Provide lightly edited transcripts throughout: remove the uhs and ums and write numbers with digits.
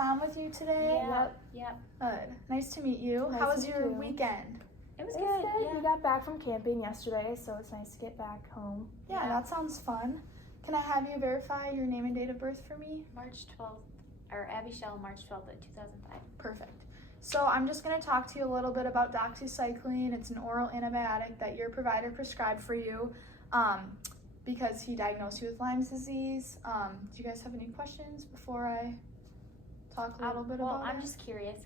Mom with you today? Yep. Good. Nice to meet you. Nice How was to meet your you. weekend? It was It good. was good. Yeah. We got back from camping yesterday, so it's nice to get back home. Yeah, that sounds fun. Can I have you verify your name and date of birth for me? March 12th, or Abby Shell, March 12th of 2005. Perfect. So I'm just going to talk to you a little bit about doxycycline. It's an oral antibiotic that your provider prescribed for you because he diagnosed you with Lyme's disease. Do you guys have any questions before I talk a little bit about it? Well, I'm just curious.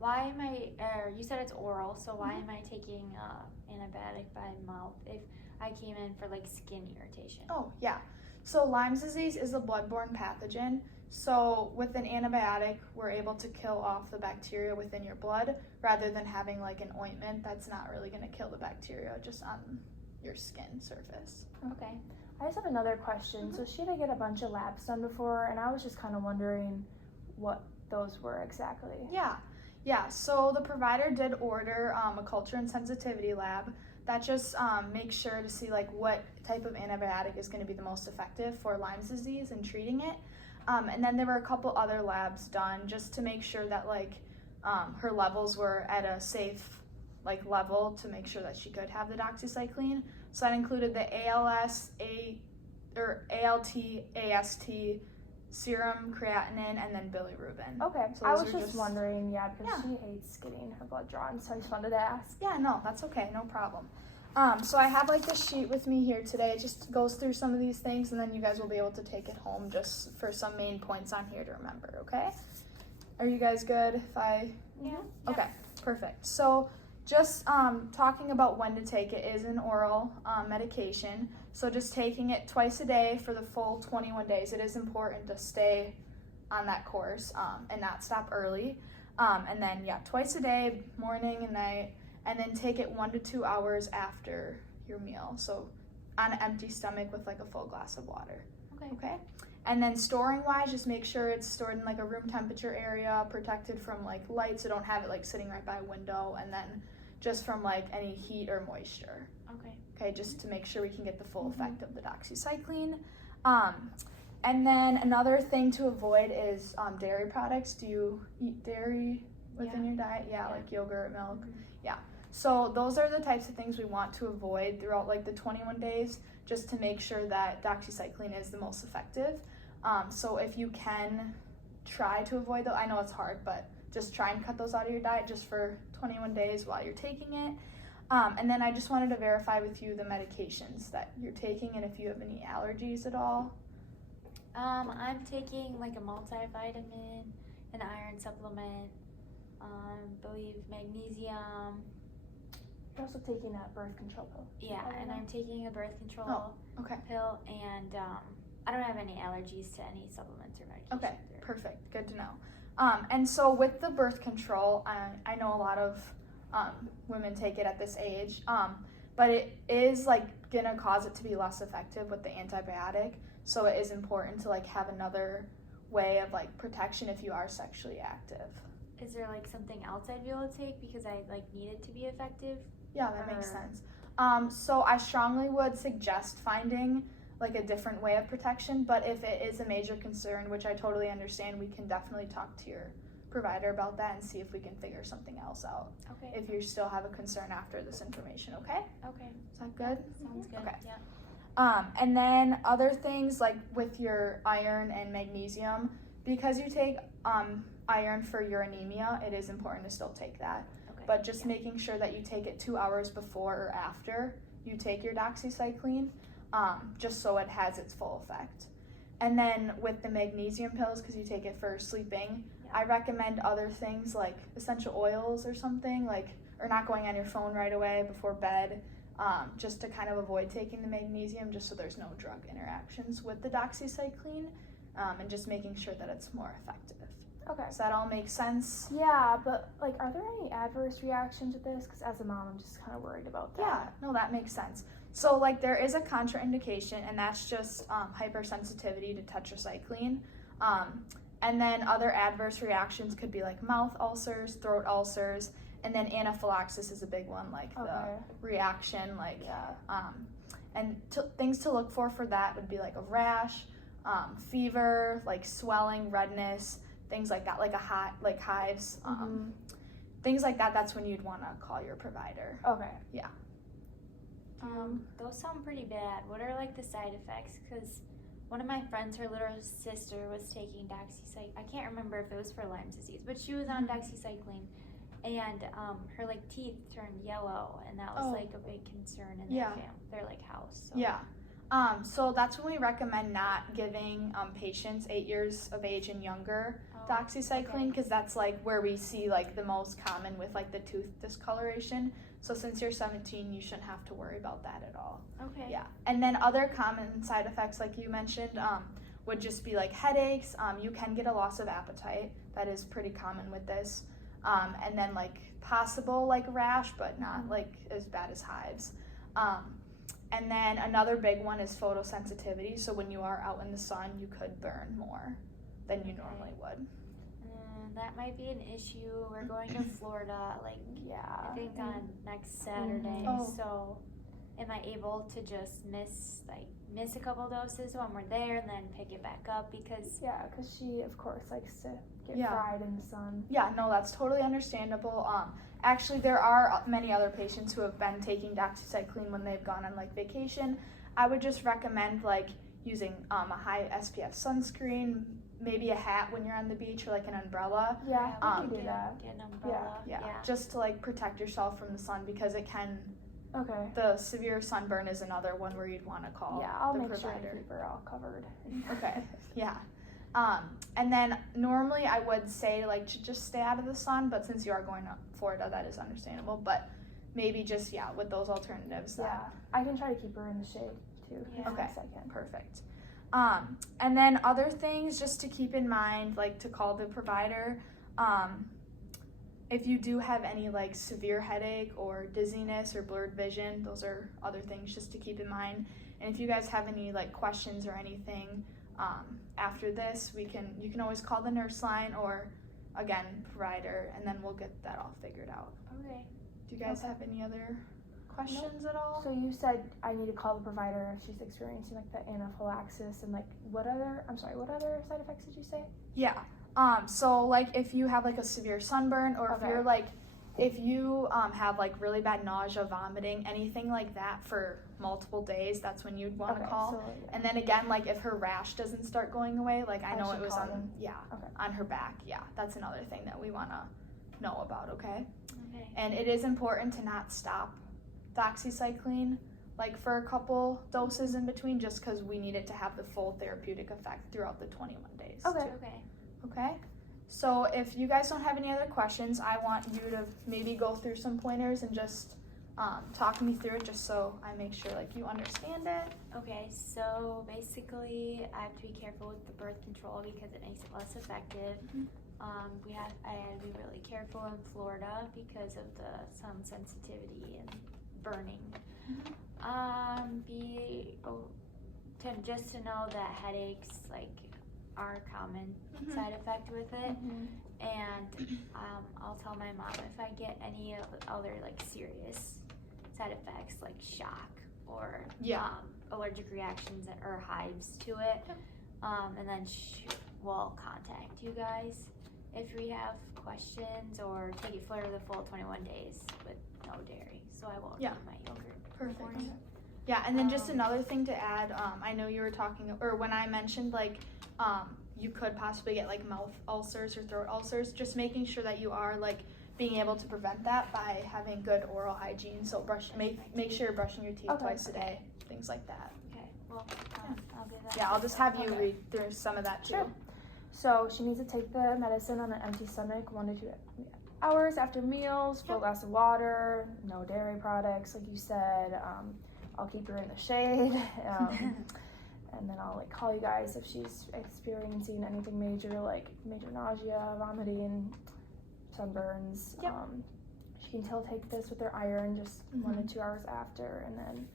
Why am I, you said it's oral, so why am I taking antibiotic by mouth if I came in for like skin irritation? Oh, yeah. So Lyme's disease is a bloodborne pathogen. So with an antibiotic, we're able to kill off the bacteria within your blood rather than having like an ointment that's not really going to kill the bacteria just on your skin surface. Okay. I just have another question. So she had to get a bunch of labs done before, and I was just kind of wondering what those were exactly. Yeah, so the provider did order a culture and sensitivity lab that just makes sure to see like what type of antibiotic is going to be the most effective for Lyme's disease and treating it. And then there were a couple other labs done just to make sure that like her levels were at a safe like level to make sure that she could have the doxycycline. So that included the ALT, AST, serum creatinine, and then bilirubin. Okay, So I those was are just wondering, because Yeah. she hates getting her blood drawn, so I just wanted to ask. Yeah, no, that's okay, no problem. So I have like this sheet with me here today. It just goes through some of these things, and then you guys will be able to take it home just for some main points on here to remember, okay? Are you guys good if I... Yeah. Okay, perfect. So just talking about when to take it is an oral medication. So just taking it twice a day for the full 21 days. It is important to stay on that course and not stop early. And then, twice a day, morning and night, and then take it 1 to 2 hours after your meal. So on an empty stomach with like a full glass of water. Okay? And then storing wise, just make sure it's stored in like a room temperature area, protected from like light, so don't have it like sitting right by a window, and then just from like any heat or moisture. Okay, just to make sure we can get the full effect of the doxycycline. And then another thing to avoid is dairy products. Do you eat dairy within your diet? Yeah, like yogurt, milk. Yeah. So those are the types of things we want to avoid throughout like the 21 days, just to make sure that doxycycline is the most effective. So if you can try to avoid those, I know it's hard, but just try and cut those out of your diet just for 21 days while you're taking it. And then I just wanted to verify with you the medications that you're taking and if you have any allergies at all. I'm taking like a multivitamin, an iron supplement, believe magnesium. You're also taking a birth control pill. Yeah, and I'm taking a birth control pill, and I don't have any allergies to any supplements or medications. Okay, perfect. Good to know. And so with the birth control, I know a lot of women take it at this age, but it is like gonna cause it to be less effective with the antibiotic. So it is important to like have another way of like protection if you are sexually active. Is there like something else I'd be able to take because I like need it to be effective? Yeah, that makes sense. So I strongly would suggest finding like a different way of protection, but if it is a major concern, which I totally understand, we can definitely talk to your provider about that and see if we can figure something else out. Okay. If you still have a concern after this information, okay? Okay. Is that good? Sounds good. Okay. Yeah. And then other things like with your iron and magnesium, because you take iron for your anemia, it is important to still take that. Okay. But just making sure that you take it 2 hours before or after you take your doxycycline, just so it has its full effect. And then with the magnesium pills, because you take it for sleeping, I recommend other things like essential oils or something, like, or not going on your phone right away before bed, just to kind of avoid taking the magnesium, just so there's no drug interactions with the doxycycline, and just making sure that it's more effective. Okay. Does that all make sense? Yeah, but like, are there any adverse reactions with this? Because as a mom, I'm just kind of worried about that. Yeah, no, that makes sense. So like there is a contraindication, and that's just hypersensitivity to tetracycline. And then other adverse reactions could be like mouth ulcers, throat ulcers, and then anaphylaxis is a big one, like the reaction, like, and things to look for that would be like a rash, fever, like swelling, redness, things like that, like hives, things like that. That's when you'd want to call your provider. Okay. Yeah. Those sound pretty bad. What are like the side effects? Because one of my friends, her little sister, was taking doxycycline. I can't remember if it was for Lyme disease, but she was on doxycycline, and her like teeth turned yellow, and that was like a big concern in their like house. So. Yeah. So that's when we recommend not giving patients 8 years of age and younger doxycycline, because that's like where we see like the most common with like the tooth discoloration. So since you're 17, you shouldn't have to worry about that at all. Okay. Yeah. And then other common side effects, like you mentioned, would just be like headaches. You can get a loss of appetite. That is pretty common with this. And then like possible like rash, but not like as bad as hives. And then another big one is photosensitivity. So when you are out in the sun, you could burn more than you normally would. That might be an issue. We're going to Florida, like, I think on next Saturday. So am I able to just miss a couple doses when we're there and then pick it back up? Because she, of course, likes to get fried in the sun. Yeah, no, that's totally understandable. Actually, there are many other patients who have been taking doxycycline when they've gone on like vacation. I would just recommend like using a high SPF sunscreen, maybe a hat when you're on the beach, or like an umbrella. Yeah, we can do that. Get an umbrella. Yeah, just to like protect yourself from the sun, because it can. Okay. The severe sunburn is another one where you'd want to call I'll the make provider. sure to keep her all covered. Okay. Yeah. And then normally I would say like to just stay out of the sun, but since you are going to Florida, that is understandable. But maybe just with those alternatives. I can try to keep her in the shade too. Yeah. Okay. As I can. Perfect. And then other things just to keep in mind, like to call the provider. If you do have any like severe headache or dizziness or blurred vision, those are other things just to keep in mind. And if you guys have any like questions or anything after this, you can always call the nurse line or again provider, and then we'll get that all figured out. Okay. Do you guys have any other questions at all? So you said I need to call the provider if she's experiencing like the anaphylaxis, and like what other side effects did you say? Yeah. So like if you have like a severe sunburn, or if you're like, if you have like really bad nausea, vomiting, anything like that for multiple days, that's when you'd want to call. So, And then again, like if her rash doesn't start going away, like I know it was on them. on her back. Yeah, that's another thing that we want to know about. Okay. Okay. And it is important to not stop doxycycline like for a couple doses in between, just because we need it to have the full therapeutic effect throughout the 21 days. Okay, so if you guys don't have any other questions, I want you to maybe go through some pointers and just talk me through it, just so I make sure like you understand it. Okay, so basically I have to be careful with the birth control because it makes it less effective. I had to be really careful in Florida because of the sun sensitivity and burning. Just to know that headaches like are a common side effect with it, and I'll tell my mom if I get any other like serious side effects like shock or allergic reactions or hives to it, and then we'll contact you guys if we have questions, or take it for the full 21 days with no dairy, so I won't eat my yogurt. Perfect. Yeah, and then just another thing to add, I know you were talking, or when I mentioned like you could possibly get like mouth ulcers or throat ulcers, just making sure that you are like being able to prevent that by having good oral hygiene. So make sure you're brushing your teeth twice a day, things like that. Okay, well, I'll give that. Yeah, I'll just have you read through some of that too. Sure. So she needs to take the medicine on an empty stomach 1 to 2 hours after meals, full glass of water, no dairy products, like you said. I'll keep her in the shade, and then I'll like call you guys if she's experiencing anything major, like major nausea, vomiting, sunburns. She can still take this with her iron just 1 to 2 hours after, and then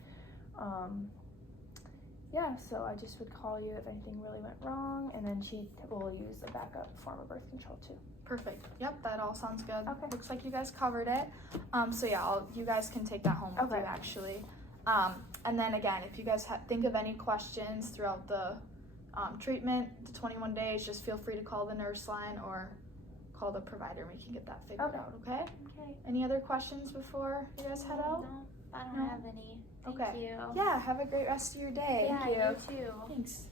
so I just would call you if anything really went wrong, and then she will use a backup form of birth control too. Perfect. Yep, that all sounds good. Okay. Looks like you guys covered it. You guys can take that home with you actually. And then again, if you guys think of any questions throughout the treatment to 21 days, just feel free to call the nurse line or call the provider and we can get that figured Okay. out, okay? Okay. Any other questions before you guys head out? No, I don't No? have any. Thank Okay. you. Yeah, have a great rest of your day. Yeah, Thank you too. Thanks.